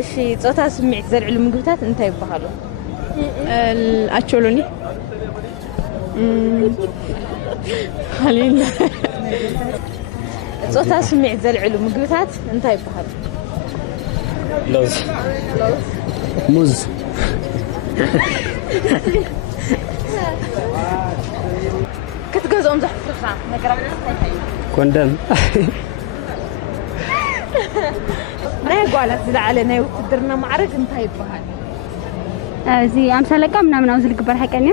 እሺ ጾታ ስምዒት ዘልዕሉ ምግብታት እንታይ ይባሃሉ? الأتشولوني خلينا ጾታ ስምዒት ዘልዕሉ ምግብታት እንታይ ይባሃሉ? لوز موز ክትገዝኦም ዘሕፍርካ ነገራት እንታይ እዩ? كوندم ናይ ጓላት ዝለዓለ ናይ ውትድርና ማዕረግ እንታይ ይባሃል? እዚ 50 ለቃ ምናምን አውዝ ልግበር ሐቀኛ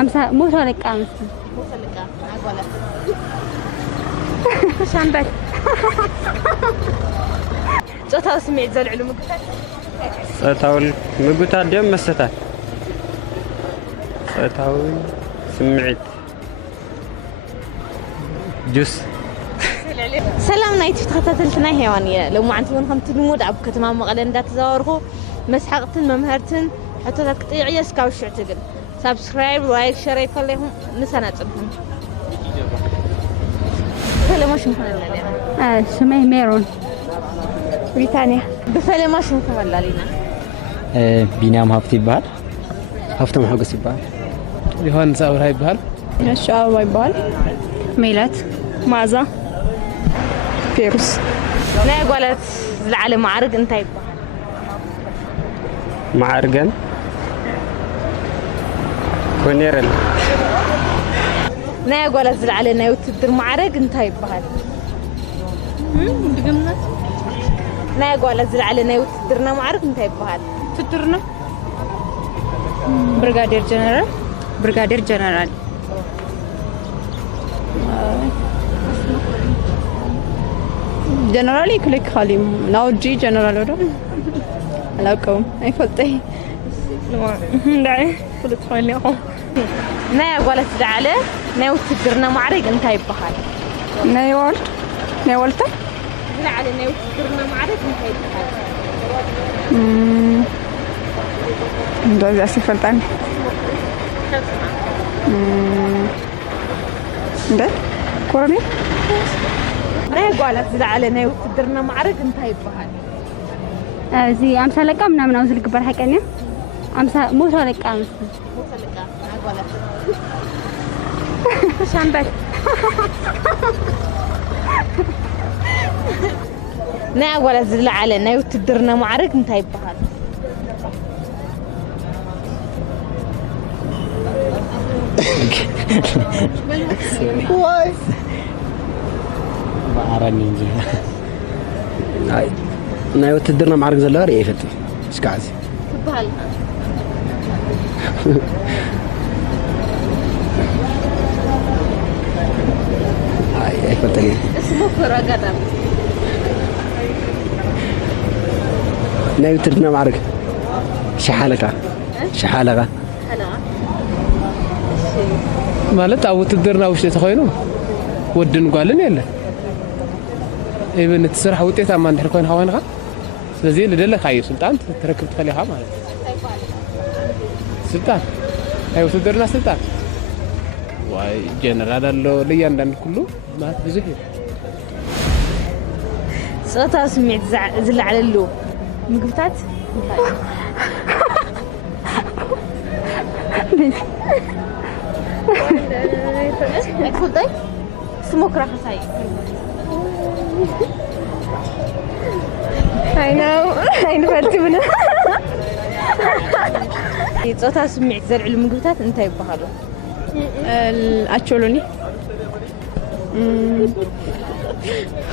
50 ሞቶ ለቃ መስል ሞቶ ለቃ ናይ ጓላት ሻምበል ጾታዊ ስምዒት ዘልዕሉ ምግብታት ጾታዊ ምግብታት ደም መስተታት ጾታዊ ስምዒት ጁስ ሰላም ናይቲ ተኸታተልትና ሄዋን እየ ሎማዓንቲ እውን ከምቲ ልሙድ ኣብ ከተማ መቐለ እንዳተዛወርኩ መስሓቅትን መምሃርትን ሕቶታት ክጥይዕየ እስካብ ሽዑ ትግል ሳብስክራይብ ላይክ ሸር ይፈለይኩም ንሰና ጽንኩም ፈለማ ሽንኩን ኣለና ስሜ ሜሮን ብሪታንያ በፈለማ ሽንኩን አላሊና ቢናም ሀብት ይባል ሀብቶም ሐጎስ ይባል ዮሐንስ አብርሃ ይባል እሺ አበባ ይባል ሜላት ማዛ ፔሩስ ናይ ጓላት ዝለዓለ ማዕርግ እንታይ ይባሃል? معرقن كونيرل ናይ ጓላት ዝለዓለ ናይ ውትድር ማዕረግ እንታይ ይባሃል? ድግምና ናይ ጓላት ዝለዓለ ናይ ውትድርና ማዕረግ እንታይ ይባሃል? ውትድርና ብርጋዴር ጀነራል ጀነራል ይክልክ خالي ናውጂ ጀነራል ወደ አላውቀውም አይፈልጠይ እንዳይ ፍልጥ ሆይልኝ ናይ ጓላት ዝለዓለ ናይ ውትድርና ማዕረግ እንታይ ይባሃል? ናይ ወልተ ዝለዓለ ናይ ውትድርና ማዕረግ እንታይ ይባሃል? እንደዛ ሲፈልጣን እንደ ኮሎኔል ናይ ጓላት ዝለዓለ ናይ ውትድርና ማዕረግ እንታይ ይባሃል? እዚ 50 ለቃ ምናምን አውዝ ልግበር ሐቀኛ 50 ሞቶ ለቃ መስል ሞቶ ለቃ ናይ ጓላት ሻምበል ናይ ጓላት ዝለዓለ ናይ ውትድርና ማዕረግ እንታይ ይባሃል? واي بعرني انجي هاي نا يوتدرنا معرق زلار يفتي ايش قاعد تبال هاي يفتي اسمه فرقدم نا يوتدرنا معرق شحالقه حلقه ማለት አው ውትድርና ውሽጥ ተኾይኑ ወድን ጓልን የለ ኢብን ትስራሕ ውጤታማ እንድሕር ኮይንካ ኮይንካ ስለዚህ ልደለካ እዩ ስልጣን ትረክብ ትፈልይካ ማለት ስልጣን አይ ውትድርና ስልጣን ዋይ ጀነራል አሎ ለያንዳንድ ኩሉ ማለት ብዙሕ ጾታ ስምዒት ዝለዓለሉ ምግብታት አይፈጠይ ስሞክራ ከሳይ I know አይንፈልጥብና ጾታ ስምዒት ዘልዕሉ ምግብታት እንታይ ይባሃሉ? الأتشولوني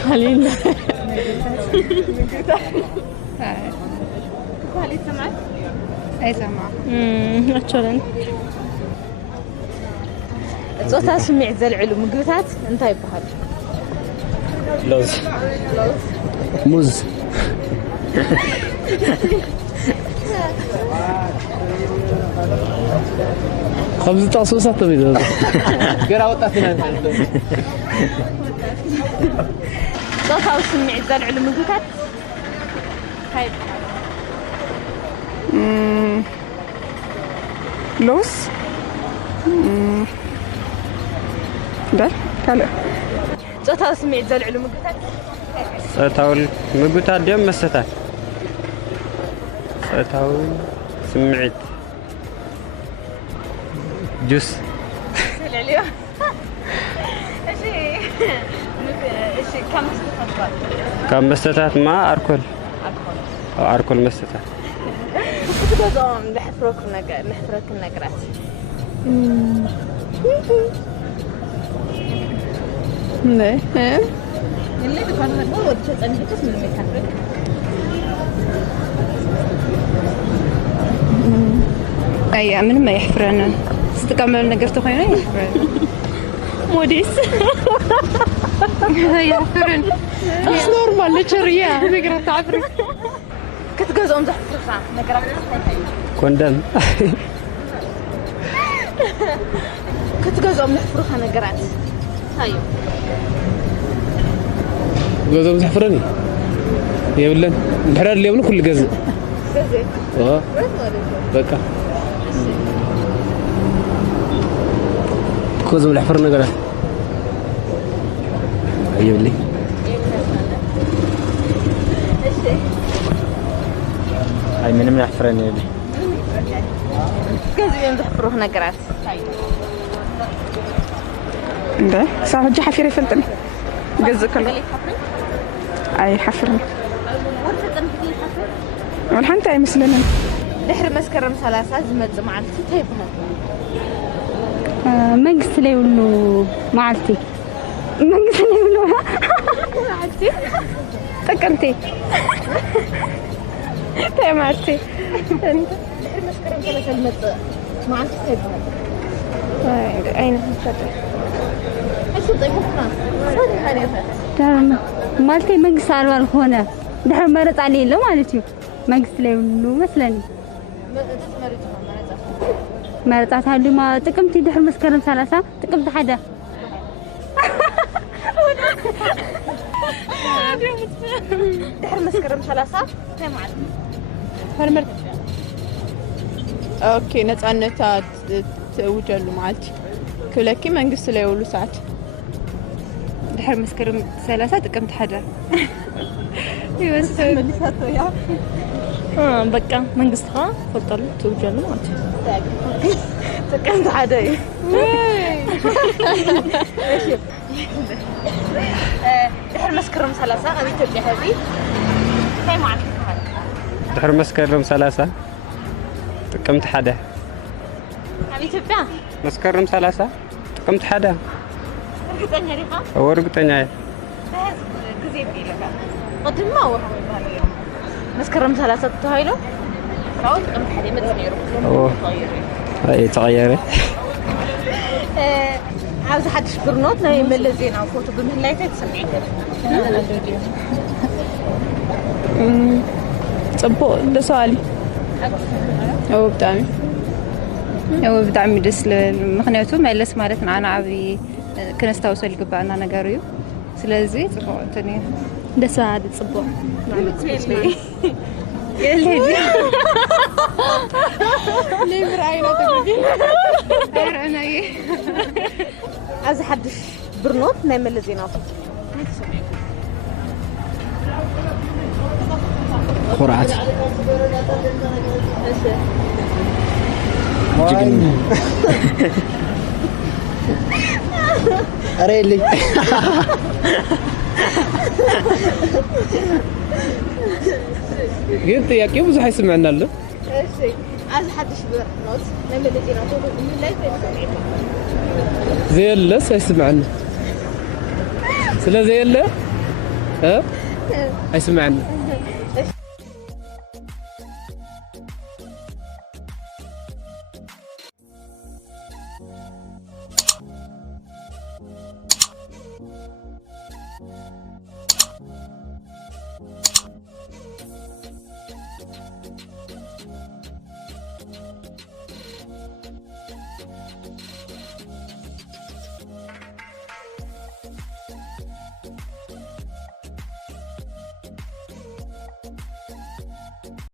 خلينا خالي سمعت أي سمع أتشولوني ጾታ ስምዒት ዘልዕሉ ምግብታት እንታይ ይባሃሉ? لوز موز خبز تصوصات تبيده غير وጣትና ጾታዊ ስምዒት ዘልዕሉ ምግብታት እንታይ ይባሃሉ? لوز ده كله ጾታዊ ስምዒት ዘልዕሉ ምግብታት ጾታዊ ምግብታት ደም መስተታት ቅጽበታዊ ስምዒት ጁስ ካብ መስተታት ማ ኣልኮል መስተታት ክትገዝኦም ዘሕፍረኩም ነገራት أي من ما يحفرنا استكمل نقرت خوينا يحفرنا موديس يحفرن بس نورمال لشريا نقرا تعفرك كتجوزهم زحفرها نقرا كوندم كتجوزهم نحفرها نقرات هايو جوزهم زحفرني يبلن الحرار اللي يبلن كل جزء بقى كوزم الحفر نقرأ يبلي هاي من يحفرني يبلي كوزم زحفروه نقرات ده صح جا حفيري فلتني جزء كله أي حفرني والحين تاي مثلنا دحر مسكرم 3 زمت معلتي تيبها መንግስት ላይ ሁሉ ማዓልቲ መንግስት ላይ ሁሉ ማዓልቲ ጥቅምቴ ተማርቴ دحر مسكرم 3 زمت معلتي تيبها أين هالشيء ايش طيبنا صدق حنيفه ዳርማ ማልቴ መንግስት አልባል ሆነ ድሕር መረፃ ሌለ ማለት እዩ መንግስት ላይ ሁሉ መስለኒ መረፃት ሃልማ ጥቅምቲ ድሕር መስከረም 30 ጥቅምቲ 1 دحر مسكرم 3 تاي معلم هرمر أوكي نتعنتات توجلوا معلتي كلكي منقص له يقولوا ساعات دحر مسكرم 3 ጥቅምት 1 يوسف በቃ መንግስትኻ ፈጠሉ ትውጀሉ ማለት እዩ ጥቅምት 1 እዩ دحر مسكرم 30 ኣብ ኢትዮጵያ ሕዚ እንታይ ማለት ይባሃል ድሕሪ መስከረም 30 ጥቅምት 1 ኣብ ኢትዮጵያ መስከረም 30 ጥቅምት 1 እርግጠኛ ዲኻ እርግጠኛ እየ ግዜ ይለካ قدما وهم يبهلوا مسكرم 3 تهايلو راوت قمت حد يمد نيرو اي تغيري عاوز حد شبرنوت لا يمل زين او فوتو بمهلايته تسمعي صبو دسالي او بتعمي دس مخنياتو ملس مالتنا انا عبي كنستاوسو لغبانا ነገር እዩ ስለዚ ጽፎተኒ ደስ አድ ጽቦ يلي ليه براينا تقولي انا ايه عاوز حد برنوت لا يمل زين او خرعت أريلي قلت يا كيف بزح يسمعنا له እሺ عاوز حد برنوت لا يمل زين او فوتو بمهلايته تسمعي زي اللس يسمعنا سلا زي اللس ها يسمعنا